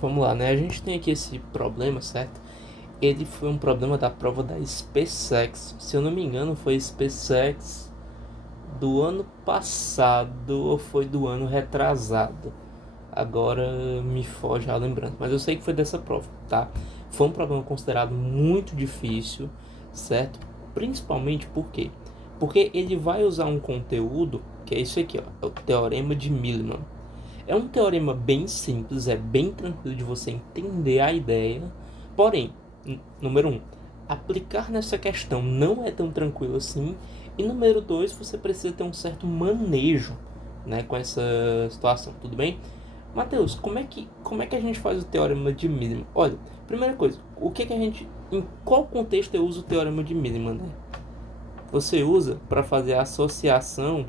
vamos lá, né? A gente tem aqui esse problema, certo? Ele foi um problema da prova da SpaceX. Se eu não me engano, foi SpaceX do ano passado ou foi do ano retrasado. Agora me foge a lembrança, mas eu sei que foi dessa prova, tá? Foi um problema considerado muito difícil, certo? Principalmente por quê? Porque ele vai usar um conteúdo que é isso aqui, ó, é o Teorema de Millman. É um teorema bem simples, é bem tranquilo de você entender a ideia, porém, número um, aplicar nessa questão não é tão tranquilo assim, e número dois, você precisa ter um certo manejo, né, com essa situação, tudo bem? Matheus, como é que a gente faz o teorema de Millman? Olha, primeira coisa, em qual contexto eu uso o teorema de Millman, né? Você usa para fazer a associação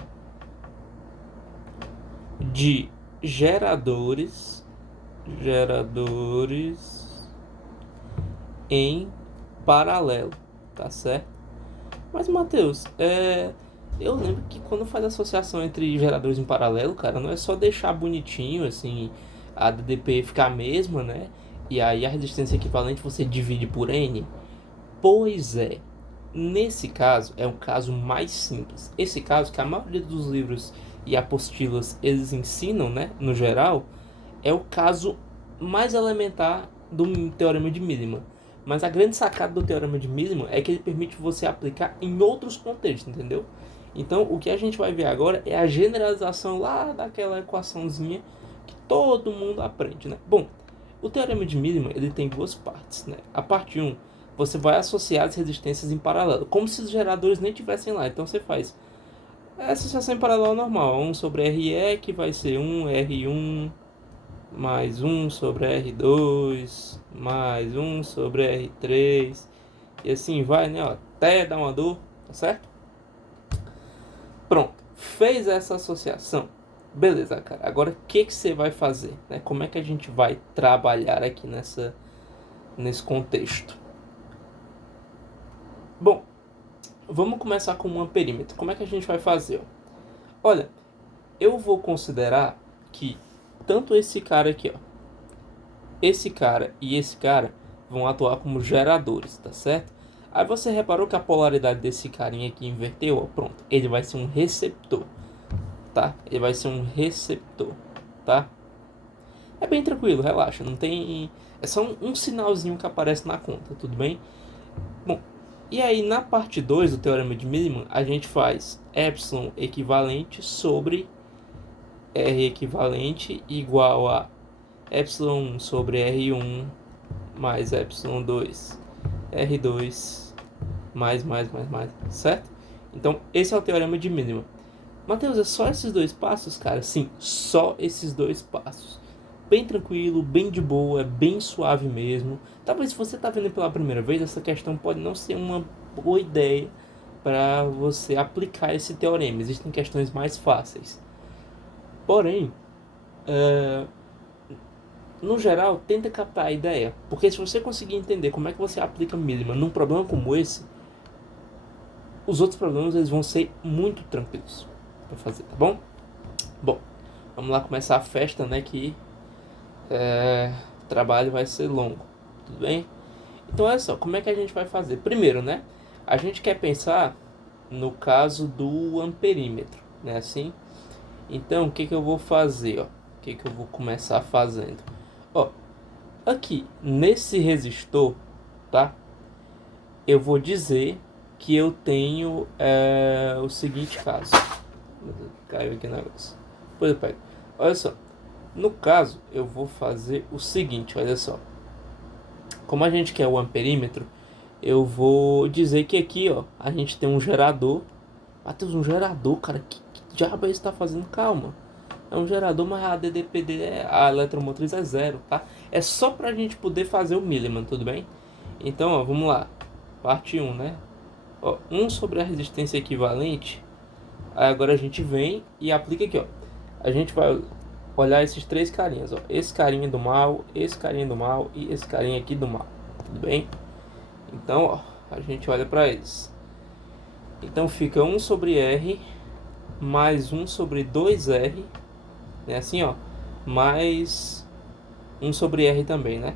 de geradores em paralelo, tá certo? Mas, Matheus, eu lembro que quando faz associação entre geradores em paralelo, cara, não é só deixar bonitinho, assim, a DDP ficar a mesma, né? E aí a resistência equivalente você divide por N. Pois é, nesse caso é um caso mais simples. Esse caso que a maioria dos livros e apostilas eles ensinam, né, no geral, é o caso mais elementar do Teorema de Millman. Mas a grande sacada do Teorema de Millman é que ele permite você aplicar em outros contextos, entendeu? Então, o que a gente vai ver agora é a generalização lá daquela equaçãozinha que todo mundo aprende, né? Bom, o Teorema de Millman ele tem duas partes, né? A parte 1, você vai associar as resistências em paralelo, como se os geradores nem tivessem lá. Então, você faz a associação em paralelo normal, 1 sobre RE, que vai ser 1 R1 mais 1 sobre R2, mais 1 sobre R3, e assim vai, né? Ó, até dar uma dor, tá certo? Pronto, fez essa associação. Beleza, cara. Agora o que você vai fazer? Né? Como é que a gente vai trabalhar aqui nesse contexto? Bom, vamos começar com um perímetro. Como é que a gente vai fazer? Olha, eu vou considerar que tanto esse cara aqui, ó, esse cara e esse cara vão atuar como geradores, tá certo? Aí você reparou que a polaridade desse carinha aqui inverteu? Ó, pronto, ele vai ser um receptor, tá? Ele vai ser um receptor, tá? É bem tranquilo, relaxa, não tem... É só um sinalzinho que aparece na conta, tudo bem? Bom, e aí na parte 2 do Teorema de Millman, a gente faz epsilon equivalente sobre R equivalente igual a epsilon 1 sobre R1 mais epsilon 2 R2 mais, certo? Então, esse é o Teorema de Millman. Matheus, é só esses dois passos, cara? Sim, só esses dois passos. Bem tranquilo, bem de boa, bem suave mesmo. Talvez se você está vendo pela primeira vez, essa questão pode não ser uma boa ideia para você aplicar esse teorema. Existem questões mais fáceis. Porém, no geral, tenta captar a ideia. Porque se você conseguir entender como é que você aplica Millman num problema como esse, os outros problemas eles vão ser muito tranquilos para fazer, tá bom? Bom, vamos lá começar a festa, né? Que o trabalho vai ser longo, tudo bem? Então, olha só, como é que a gente vai fazer? Primeiro, né? A gente quer pensar no caso do amperímetro, né? Assim. Então, o que eu vou fazer, ó? O que eu vou começar fazendo? Ó, aqui, nesse resistor, tá? Eu vou dizer que eu tenho o seguinte caso. Caiu aqui o negócio. Depois eu pego. Olha só. No caso, eu vou fazer o seguinte, olha só. Como a gente quer o amperímetro, eu vou dizer que aqui, ó, a gente tem um gerador. Matheus, um gerador, cara, que diabo é isso que tá fazendo? Calma. É um gerador, mas a DDPD, a eletromotriz é zero, tá? É só pra gente poder fazer o Millman, tudo bem? Então, ó, vamos lá. Parte 1, né? Ó, 1 sobre a resistência equivalente. Aí agora a gente vem e aplica aqui, ó. A gente vai olhar esses três carinhas, ó. Esse carinha do mal, esse carinha do mal e esse carinha aqui do mal. Tudo bem? Então, ó, a gente olha para eles. Então fica 1 sobre R mais 1 sobre 2R, né? Assim, ó, mais 1 sobre R também, né?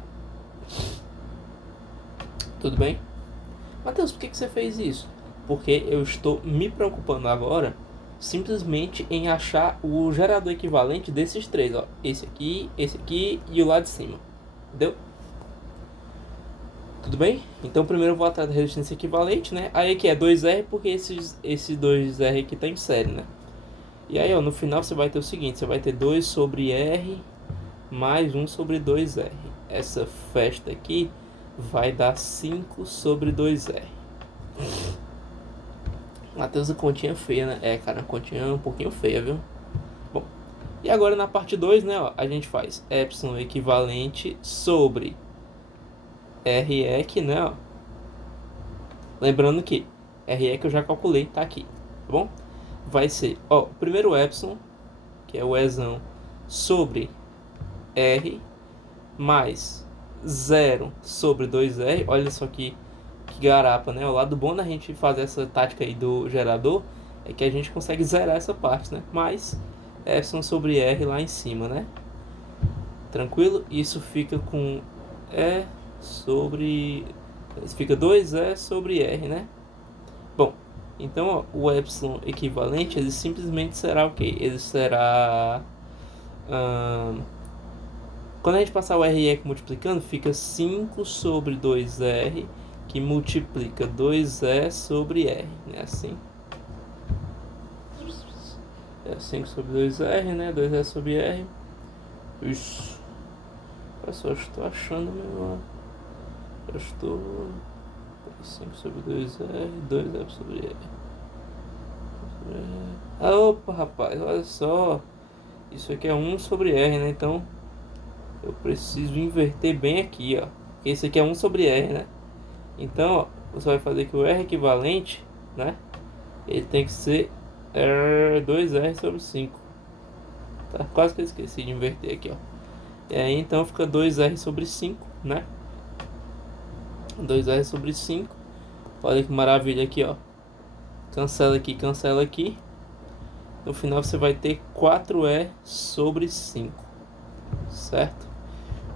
Tudo bem? Matheus, por que você fez isso? Porque eu estou me preocupando agora simplesmente em achar o gerador equivalente desses três, ó. Esse aqui e o lá de cima. Entendeu? Tudo bem? Então primeiro eu vou atrás da resistência equivalente, né? Aí aqui é 2R porque esse 2R aqui tá em série, né? E aí, ó, no final você vai ter o seguinte, você vai ter 2 sobre R mais 1 sobre 2R. Essa festa aqui vai dar 5 sobre 2R. Matheus, a continha feia, né? É, cara, a continha um pouquinho feia, viu? Bom, e agora na parte 2, né, ó, a gente faz epsilon equivalente sobre REC, né, ó. Lembrando que REC eu já calculei, tá aqui, tá bom? Vai ser, ó, o primeiro epsilon, que é o Ezão, sobre R, mais 0 sobre 2R. Olha só que garapa, né? O lado bom da gente fazer essa tática aí do gerador é que a gente consegue zerar essa parte, né? Mais epsilon sobre R lá em cima, né? Tranquilo? Isso fica com E sobre... fica 2E sobre R, né? Bom, então ó, o epsilon equivalente, ele simplesmente será o quê? Ele será... quando a gente passar o RE multiplicando, fica 5 sobre 2R, que multiplica 2E sobre R, né? Assim. É 5 sobre 2R, né? 2E sobre R. Isso. Eu só estou achando meu... Eu estou... 5 sobre 2R, 2E sobre R. Opa, rapaz, olha só. Isso aqui é 1 sobre R, né? Então, eu preciso inverter bem aqui, ó. Porque esse aqui é 1 sobre R, né? Então, ó, você vai fazer que o R equivalente, né? Ele tem que ser 2R sobre 5. Tá? Quase que eu esqueci de inverter aqui, ó. E aí, então, fica 2R sobre 5, né? 2R sobre 5. Olha que maravilha aqui, ó. Cancela aqui, cancela aqui. No final você vai ter 4E sobre 5. Certo?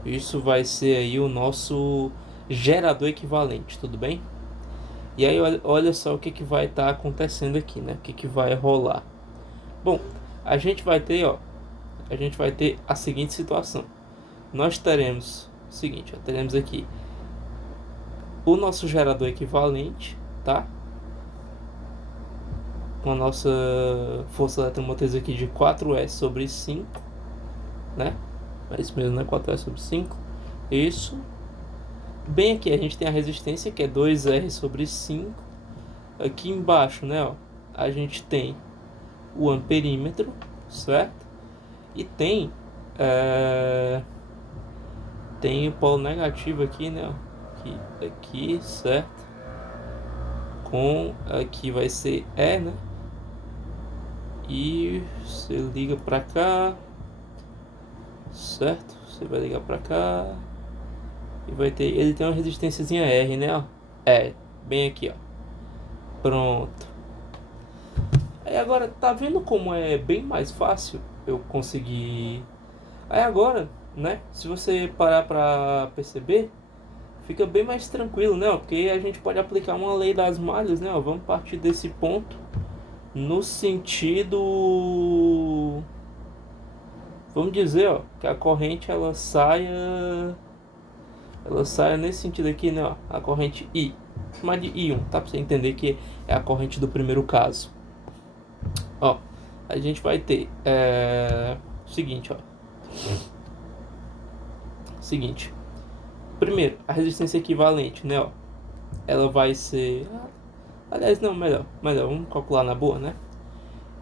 Isso vai ser aí o nosso gerador equivalente, tudo bem? E aí olha só o que vai estar acontecendo aqui, né? O que vai rolar. Bom, a gente vai ter, ó, a gente vai ter a seguinte situação. Nós teremos o seguinte, ó, teremos aqui o nosso gerador equivalente, tá? Com a nossa força eletromotriz aqui de 4E sobre 5, né? É isso mesmo, né? 4E sobre 5. Isso. Bem aqui a gente tem a resistência, que é 2R sobre 5. Aqui embaixo, né, ó, a gente tem o amperímetro, certo? E tem o polo negativo aqui, né, ó, aqui, certo? Com aqui vai ser E, né? E você liga pra cá, certo? Você vai ligar pra cá e vai ter, ele tem uma resistênciazinha R, né, ó. É, bem aqui, ó. Pronto. Aí agora, tá vendo como é bem mais fácil eu conseguir... Aí agora, né, se você parar pra perceber, fica bem mais tranquilo, né, ó, porque a gente pode aplicar uma lei das malhas, né, ó. Vamos partir desse ponto no sentido... Vamos dizer, ó, que a corrente ela saia nesse sentido aqui, né, ó, a corrente I. Vou chamar de I1, tá? Pra você entender que é a corrente do primeiro caso. Ó, a gente vai ter o seguinte, ó. Seguinte. Primeiro, a resistência equivalente, né, ó. Ela vai ser... Aliás, não, melhor, vamos calcular na boa, né?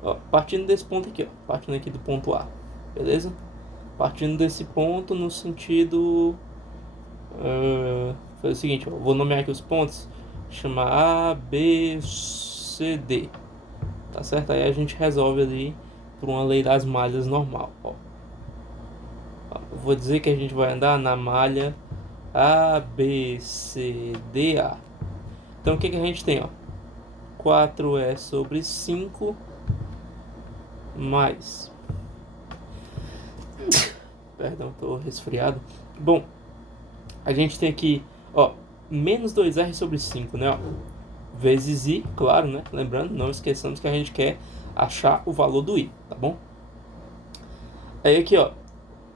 Ó, partindo desse ponto aqui, ó. Partindo aqui do ponto A, beleza? Partindo desse ponto no sentido... Fazer o seguinte, ó. Vou nomear aqui os pontos. Chamar A, B, C, D. Tá certo? Aí a gente resolve ali por uma lei das malhas normal, ó. Eu vou dizer que a gente vai andar na malha A, B, C, D, A. Então o que a gente tem, ó? 4E sobre 5 mais... Perdão, tô resfriado. Bom, a gente tem aqui, ó, menos 2R sobre 5, né, ó. Vezes I, claro, né? Lembrando, não esqueçamos que a gente quer achar o valor do I, tá bom? Aí aqui, ó,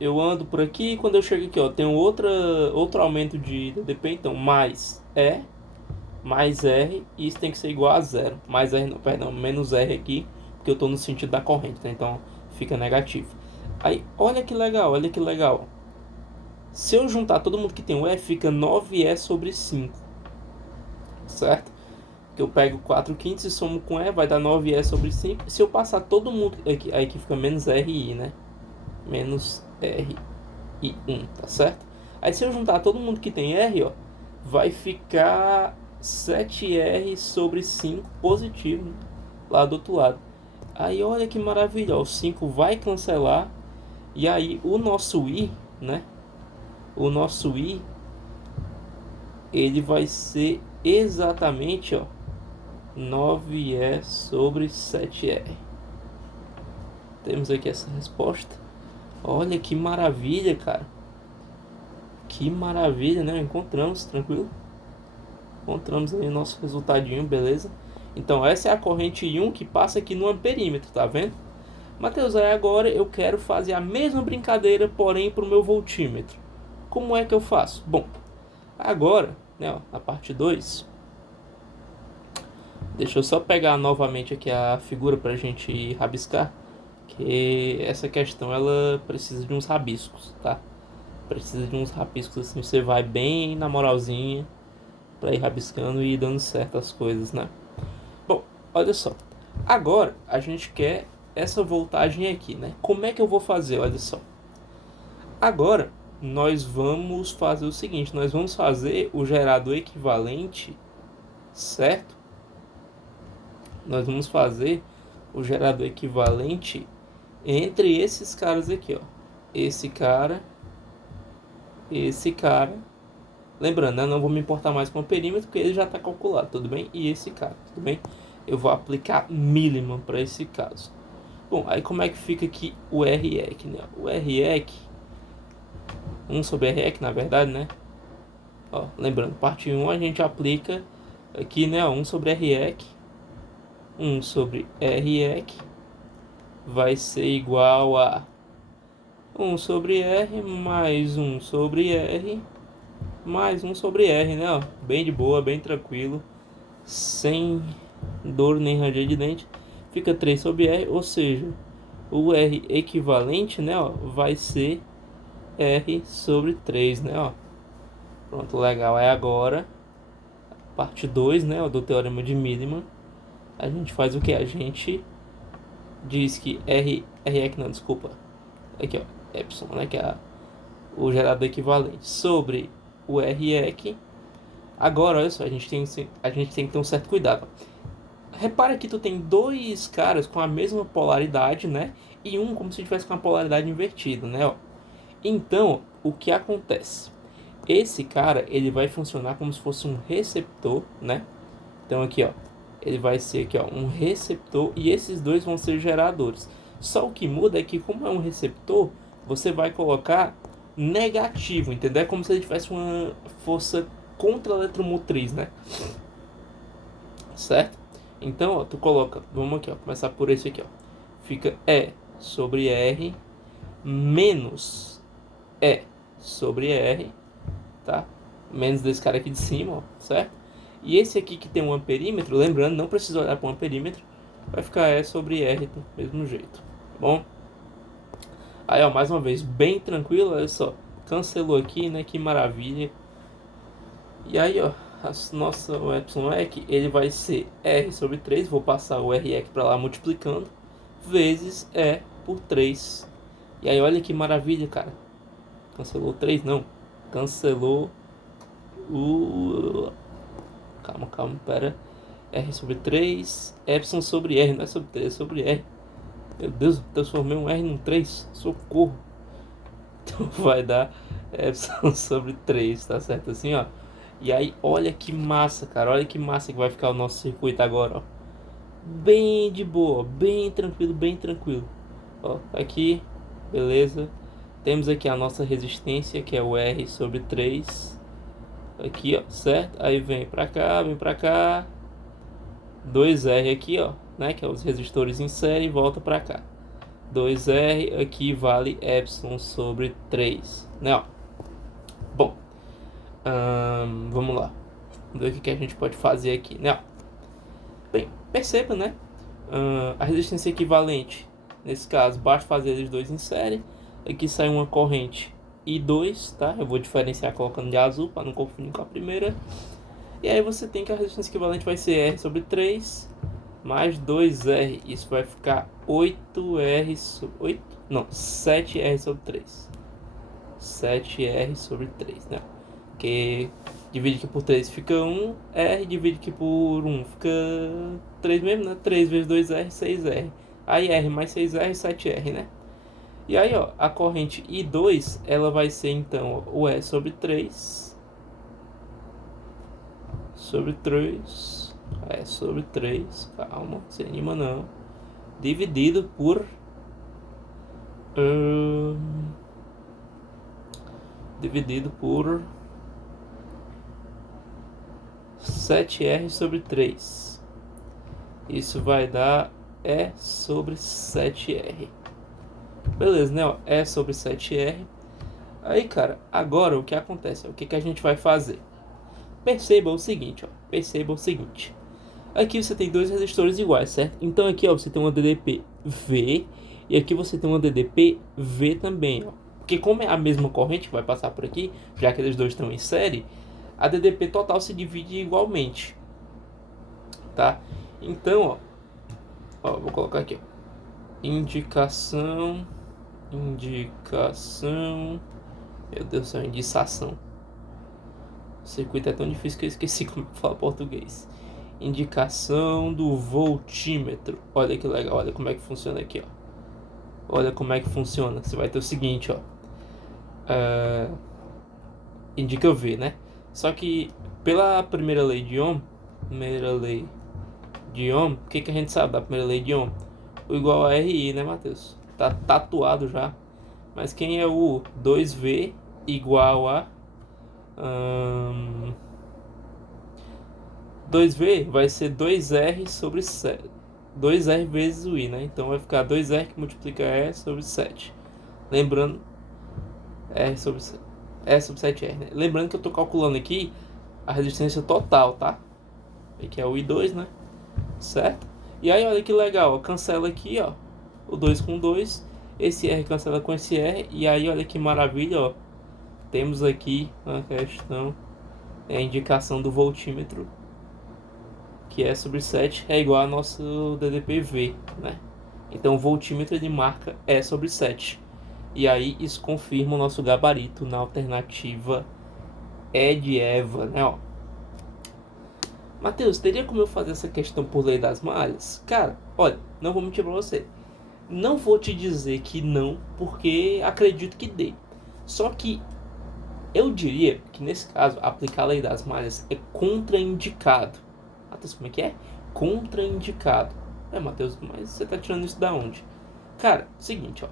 eu ando por aqui e quando eu chego aqui, ó, tem outro aumento de DDP, então mais E, mais R, e isso tem que ser igual a zero. Mais R, não, perdão, menos R aqui, porque eu estou no sentido da corrente, né? Então fica negativo. Aí, olha que legal, olha que legal. Se eu juntar todo mundo que tem o E, fica 9E sobre 5, certo? Que eu pego 4 quintos e somo com E, vai dar 9E sobre 5. Se eu passar todo mundo aqui, aí que fica menos R e I, né? Menos R e 1, tá certo? Aí se eu juntar todo mundo que tem R, ó, vai ficar 7R sobre 5 positivo lá do outro lado. Aí olha que maravilha, ó, o 5 vai cancelar. E aí o nosso I, né? O nosso I, ele vai ser exatamente, ó, 9E sobre 7R. Temos aqui essa resposta. Olha que maravilha, cara. Que maravilha, né? Encontramos, tranquilo. Encontramos aí o nosso resultadinho, beleza? Então essa é a corrente I1 que passa aqui no amperímetro, tá vendo? Mateus, aí agora eu quero fazer a mesma brincadeira, porém para o meu voltímetro. Como é que eu faço? Bom, agora, né, ó, na parte 2, deixa eu só pegar novamente aqui a figura para a gente rabiscar, que essa questão ela precisa de uns rabiscos, tá? Precisa de uns rabiscos assim, você vai bem na moralzinha para ir rabiscando e ir dando certo as coisas, né? Bom, olha só. Agora a gente quer essa voltagem aqui, né? Como é que eu vou fazer? Olha só. Agora nós vamos fazer o seguinte, nós vamos fazer o gerador equivalente, certo? Nós vamos fazer o gerador equivalente entre esses caras aqui, ó. Esse cara, lembrando, né? Não vou me importar mais com o perímetro, porque ele já está calculado, tudo bem? E esse cara, tudo bem? Eu vou aplicar Milliman para esse caso. Bom, aí como é que fica aqui o REC, né? O REC, 1 sobre REC, na verdade, né? Ó, lembrando, parte 1 a gente aplica aqui, né? 1 sobre REC. 1 sobre REC vai ser igual a 1 sobre R mais 1 sobre R mais 1 sobre R, né? Ó, bem de boa, bem tranquilo, sem dor nem ranger de dente. Fica 3 sobre R, ou seja, o R equivalente, né, ó, vai ser R sobre 3, né, ó. Pronto, legal. Aí agora, parte 2, né, ó, do teorema de Milliman, a gente faz o que? A gente diz que REC, não, desculpa, aqui, ó, epsilon, né, que é o gerador equivalente, sobre o REC. Agora, olha só, a gente tem que ter um certo cuidado. Repara que tu tem dois caras com a mesma polaridade, né? E um como se tivesse com a polaridade invertida, né? Ó. Então, o que acontece? Esse cara, ele vai funcionar como se fosse um receptor, né? Então aqui, ó, ele vai ser aqui, ó, um receptor e esses dois vão ser geradores. Só o que muda é que como é um receptor, você vai colocar negativo, entendeu? É como se ele tivesse uma força contra-eletromotriz, né? Certo? Então, ó, tu coloca, vamos aqui, ó, começar por esse aqui, ó. Fica E sobre R menos E sobre R, tá? Menos desse cara aqui de cima, ó, certo? E esse aqui que tem um amperímetro, lembrando, não precisa olhar para o amperímetro, vai ficar E sobre R do mesmo jeito, tá bom? Aí, ó, mais uma vez, bem tranquilo, olha só, cancelou aqui, né? Que maravilha. E aí, ó, o epsilon-EC, ele vai ser R sobre 3, vou passar o REC para lá multiplicando, vezes E por 3. E aí, olha que maravilha, cara. Cancelou 3? Não. Cancelou o... Calma, pera. R sobre 3, epsilon sobre R, não é sobre 3, é sobre R. Meu Deus, transformei um R num 3, socorro. Então vai dar epsilon sobre 3, tá certo assim, ó. E aí, olha que massa, cara. Olha que massa que vai ficar o nosso circuito agora, ó. Bem de boa, bem tranquilo, bem tranquilo. Ó, aqui, beleza. Temos aqui a nossa resistência, que é o R sobre 3. Aqui, ó, certo? Aí vem pra cá. 2R aqui, ó, né? Que é os resistores em série, e volta pra cá. 2R aqui vale epsilon sobre 3, né? Ó. Bom, vamos lá. Vamos ver o que a gente pode fazer aqui, né? Ó. Bem, perceba, né? A resistência equivalente, nesse caso, basta fazer eles dois em série. Aqui sai uma corrente I2, tá? Eu vou diferenciar colocando de azul para não confundir com a primeira. E aí você tem que a resistência equivalente vai ser R sobre 3 mais 2R. Isso vai ficar 8R sobre 8? Não, 7R sobre 3. 7R sobre 3, né? Porque divide aqui por 3 fica 1, R divide aqui por 1 fica 3 mesmo, né? 3 vezes 2R, 6R. Aí R mais 6R, 7R, né? E aí, ó, a corrente I2, ela vai ser então o E sobre 3 sobre 3, E sobre 3, calma, sem anima não, dividido por dividido por 7R sobre 3. Isso vai dar E sobre 7R. Beleza, né? Ó, E sobre 7R. Aí, cara, agora o que acontece? O que a gente vai fazer? Perceba o seguinte, ó. Perceba o seguinte. Aqui você tem dois resistores iguais, certo? Então aqui, ó, você tem uma DDP V e aqui você tem uma DDP V também, ó. Porque como é a mesma corrente que vai passar por aqui, já que eles dois estão em série, a DDP total se divide igualmente, tá? Então, ó, vou colocar aqui, ó. Indicação, meu Deus do céu, indicação. O circuito é tão difícil que eu esqueci como falar português. Indicação do voltímetro. Olha que legal, olha como é que funciona aqui, ó. Olha como é que funciona. Você vai ter o seguinte, ó. Indica V, né? Só que pela primeira lei de Ohm, o que a gente sabe da primeira lei de Ohm? O igual a RI, né, Matheus? Tá tatuado já. Mas quem é o 2V igual a 2V vai ser 2R sobre 7. 2R vezes o I, né? Então vai ficar 2R que multiplica E sobre 7. Lembrando, R sobre 7. E sobre 7R, né? Lembrando que eu tô calculando aqui a resistência total, tá? Que é o I2, né? Certo? E aí, olha que legal, ó, cancela aqui, ó, o 2 com 2, esse R cancela com esse R, e aí, olha que maravilha, ó, temos aqui a questão, a indicação do voltímetro, que é sobre 7, é igual a nosso DDP-V, né? Então, o voltímetro ele marca E sobre 7, e aí isso confirma o nosso gabarito na alternativa E de Eva, né, ó. Matheus, teria como eu fazer essa questão por lei das malhas? Cara, olha, não vou mentir pra você. Não vou te dizer que não, porque acredito que dê. Só que eu diria que nesse caso, aplicar a lei das malhas é contraindicado. Matheus, como é que é? Contraindicado. Matheus, mas você tá tirando isso da onde? Cara, seguinte, ó.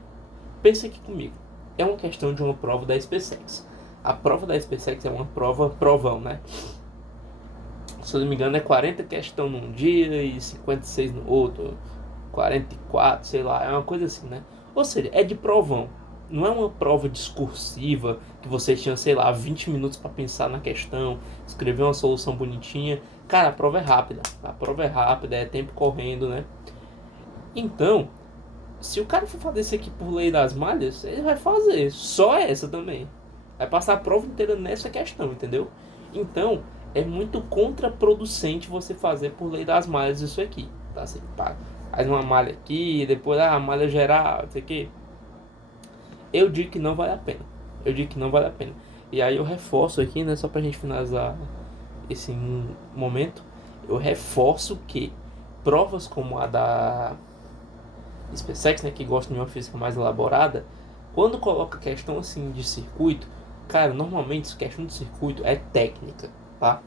Pensa aqui comigo. É uma questão de uma prova da SpaceX. A prova da SpaceX é uma provão, né? Se eu não me engano é 40 questões num dia e 56 no outro, 44, sei lá, é uma coisa assim, né? Ou seja, é de provão. Não é uma prova discursiva que você tinha, sei lá, 20 minutos para pensar na questão, escrever uma solução bonitinha. Cara, a prova é rápida. A prova é rápida, é tempo correndo, né? Então, se o cara for fazer isso aqui por lei das malhas, ele vai fazer. Só essa também. Vai passar a prova inteira nessa questão, entendeu? Então, é muito contraproducente você fazer por lei das malhas isso aqui, tá? Assim, faz uma malha aqui, depois a malha geral, isso aqui. Eu digo que não vale a pena. E aí eu reforço aqui, né, só pra gente finalizar esse momento, eu reforço que provas como a da SpaceX, né, que gosta de uma física mais elaborada, quando coloca questão assim de circuito, cara, normalmente questão de circuito é técnica, tá?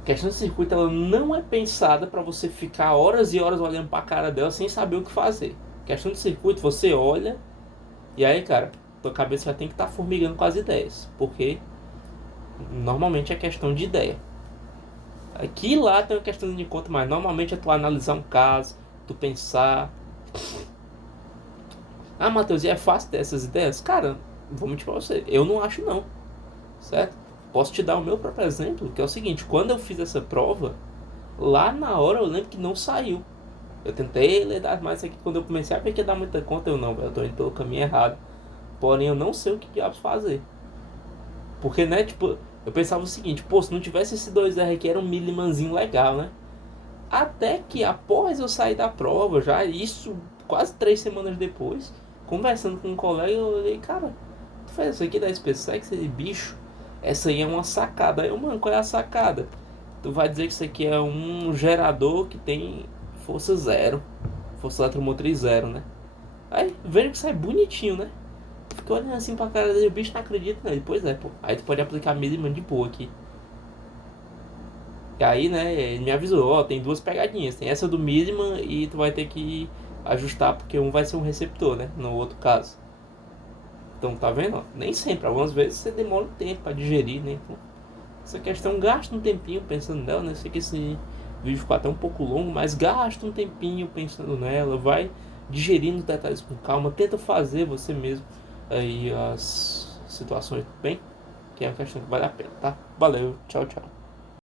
A questão de circuito ela não é pensada para você ficar horas e horas olhando para a cara dela sem saber o que fazer. A questão de circuito você olha E aí, cara, tua cabeça já tem que estar formigando com as ideias, porque normalmente é questão de ideia. Aqui lá tem uma questão de conta, mas normalmente é tu analisar um caso, tu pensar. Ah, Matheus, e é fácil ter essas ideias? Cara, vou mentir pra você, eu não acho não, certo? Posso te dar o meu próprio exemplo, que é o seguinte, quando eu fiz essa prova, lá na hora eu lembro que não saiu. Eu tentei ler mais aqui, quando eu comecei a ver que ia dar muita conta, eu não, eu tô indo pelo caminho errado. Porém, eu não sei o que diabos fazer. Porque, né, tipo, eu pensava o seguinte, pô, se não tivesse esse 2R aqui, era um milimanzinho legal, né? Até que após eu sair da prova, já isso quase 3 semanas depois, conversando com um colega, eu olhei, cara, tu fez isso aqui da SpaceX, esse bicho, essa aí é uma sacada. Aí eu, mano, qual é a sacada? Tu vai dizer que isso aqui é um gerador que tem força zero, força eletromotriz zero, né? Aí vejo que sai bonitinho, né? Fiquei olhando assim pra cara dele, o bicho não acredita, né? Pois é, pô. Aí tu pode aplicar a mínima de boa aqui. E aí, né, ele me avisou, ó, tem duas pegadinhas. Tem essa do Midman e tu vai ter que ajustar, porque um vai ser um receptor, né? No outro caso. Então, tá vendo? Ó, nem sempre, algumas vezes você demora um tempo pra digerir, né? Então, essa questão gasta um tempinho pensando nela, né? Sei que esse vídeo ficou até um pouco longo, mas gasta um tempinho pensando nela, vai digerindo os detalhes com calma, tenta fazer você mesmo aí as situações bem, que é uma questão que vale a pena, tá? Valeu, tchau, tchau.